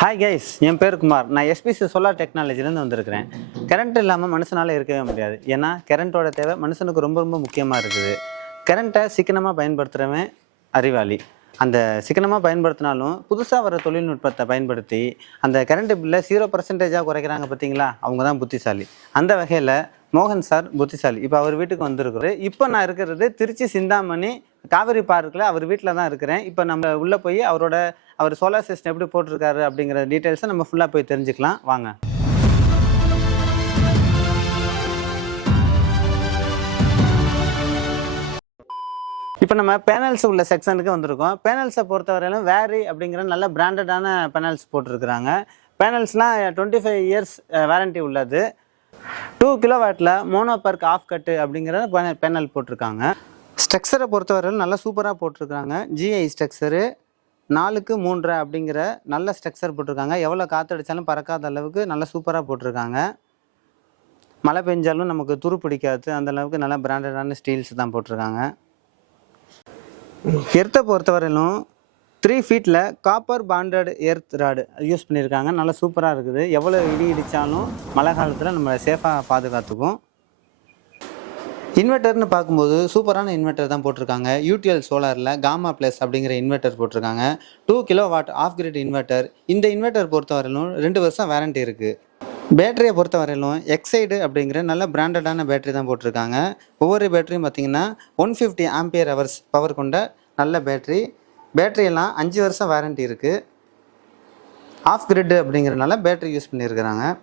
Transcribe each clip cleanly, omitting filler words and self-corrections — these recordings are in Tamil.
ஹாய் கைஸ், என் பேர் குமார். நான் எஸ்பிசி சோலார் டெக்னாலஜிலேருந்து வந்திருக்கிறேன். கரண்ட் இல்லாமல் மனுஷனால் இருக்கவே முடியாது. ஏன்னா கரண்ட்டோட தேவை மனுஷனுக்கு ரொம்ப ரொம்ப முக்கியமாக இருக்குது. கரண்ட்டை சிக்கனமாக பயன்படுத்துகிறவன் அறிவாளி. அந்த சிக்கனமாக பயன்படுத்தினாலும் புதுசாக வர தொழில்நுட்பத்தை பயன்படுத்தி அந்த கரண்ட் பில்லை 0% குறைக்கிறாங்க பார்த்தீங்களா, அவங்க தான் புத்திசாலி. அந்த வகையில் மோகன் சார் புத்திசாலி. இப்போ அவர் வீட்டுக்கு வந்திருக்குது. இப்போ நான் இருக்கிறது திருச்சி சிந்தாமணி காவேரி பார்க்கில் அவர் வீட்டில் தான் இருக்கிறேன். இப்போ நம்ம உள்ளே போய் அவர் சோலார் சிஸ்டம் எப்படி போட்டிருக்காரு அப்படிங்கிற டீட்டெயில்ஸை நம்ம ஃபுல்லாக போய் தெரிஞ்சுக்கலாம் வாங்க. இப்போ நம்ம பேனல்ஸ் உள்ள செக்ஷனுக்கு வந்திருக்கோம். பேனல்ஸை பொறுத்தவரையிலும் வேரி அப்படிங்கிற நல்ல பிராண்டடான பேனல்ஸ் போட்டிருக்கிறாங்க. பேனல்ஸ்லாம் 25 இயர்ஸ் வாரண்டி உள்ளது. 2 கிலோவாட்டில் மோனோபர்க் ஆஃப் கட்டு அப்படிங்கிற பேனல் போட்டிருக்காங்க. ஸ்ட்ரக்சரை பொறுத்தவரையிலும் நல்லா சூப்பராக போட்டிருக்காங்க. ஜிஐ ஸ்ட்ரக்சரு 4x3 அப்படிங்கிற நல்ல ஸ்ட்ரக்சர் போட்டிருக்காங்க. எவ்வளோ காற்றடிச்சாலும் பறக்காத அளவுக்கு நல்லா சூப்பராக போட்டிருக்காங்க. மழை பெஞ்சாலும் நமக்கு துரு பிடிக்காது, அந்த அளவுக்கு நல்லா பிராண்டடான ஸ்டீல்ஸ் தான் போட்டிருக்காங்க. எர்த்தை பொறுத்தவரையிலும் 3 ஃபீட்டில் copper bonded earth rod use பண்ணியிருக்காங்க. நல்லா சூப்பராக இருக்குது. எவ்வளோ இடி இடித்தாலும் மழை காலத்தில் நம்ம சேஃபாக பாதுகாத்துக்கும். இன்வெர்ட்டர்னு பார்க்கும்போது சூப்பரான இன்வெர்ட்டர் தான் போட்டிருக்காங்க. யூடிஎல் சோலாரில் காமா ப்ளஸ் அப்படிங்கிற இன்வெர்ட்டர் போட்டிருக்காங்க. 2 கிலோவாட் ஆஃப் கிரிட் இன்வெர்ட்டர். இந்த இன்வெர்ட்டர் பொறுத்தவரையிலும் 2 வருஷம் வாரண்டி இருக்குது. பேட்டரியை பொறுத்தவரையிலும் எக்ஸைடு அப்படிங்கிற நல்ல பிராண்டடான பேட்டரி தான் போட்டிருக்காங்க. ஒவ்வொரு பேட்டரியும் பார்த்திங்கன்னா 150 ஆம்பியர் ஹவர்ஸ் பவர் கொண்ட நல்ல பேட்டரி. பேட்டரியெல்லாம் 5 வருஷம் வாரண்டி இருக்குது. ஆஃப் கிரிட் அப்படிங்கிறனால பேட்டரி யூஸ் பண்ணியிருக்கிறாங்க.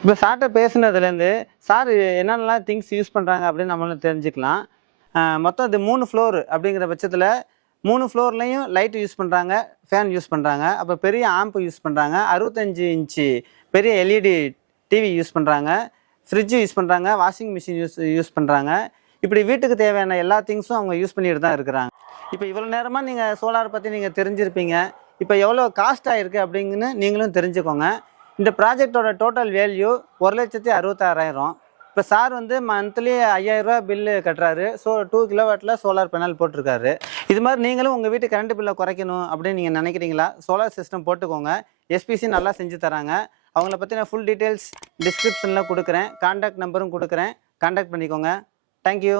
இப்போ சார்கிட்ட பேசுனதுலேருந்து சார் என்னென்னலாம் திங்ஸ் யூஸ் பண்ணுறாங்க அப்படின்னு நம்மளும் தெரிஞ்சுக்கலாம். மொத்தம் இது 3 ஃப்ளோர் அப்படிங்கிற பட்சத்தில் 3 ஃப்ளோர்லேயும் லைட் யூஸ் பண்ணுறாங்க, ஃபேன் யூஸ் பண்ணுறாங்க, அப்புறம் பெரிய ஆம்ப் யூஸ் பண்ணுறாங்க, 65 இன்ச்சு பெரிய எல்இடி டிவி யூஸ் பண்ணுறாங்க, ஃப்ரிட்ஜு யூஸ் பண்ணுறாங்க, வாஷிங் மிஷின் யூஸ் பண்ணுறாங்க. இப்படி வீட்டுக்கு தேவையான எல்லா திங்ஸும் அவங்க யூஸ் பண்ணிட்டு தான் இருக்கிறாங்க. இப்போ இவ்வளோ நேரமாக நீங்கள் சோலார் பற்றி நீங்கள் தெரிஞ்சிருப்பீங்க. இப்போ எவ்வளோ காஸ்ட் ஆகிருக்கு அப்படிங்கன்னு நீங்களும் தெரிஞ்சுக்கோங்க. இந்த ப்ராஜெக்டோட டோட்டல் வேல்யூ 1,66,000. இப்போ சார் வந்து மந்த்லி 5,000 ரூபா பில்லு கட்டுறாரு. 2 கிலோவாட்டில் சோலார் பேனல் போட்டிருக்காரு. இது மாதிரி நீங்களும் உங்கள் வீட்டு கரண்ட் பில்லை குறைக்கணும் அப்படின்னு நீங்கள் நினைக்கிறீங்களா? சோலார் சிஸ்டம் போட்டுக்கோங்க. எஸ்பிசி நல்லா செஞ்சு தராங்க. அவங்கள பற்றின ஃபுல் டீட்டெயில்ஸ் டிஸ்கிரிப்ஷனில் கொடுக்குறேன். கான்டாக்ட் நம்பரும் கொடுக்குறேன். கான்டாக்ட் பண்ணிக்கோங்க. தேங்க்யூ.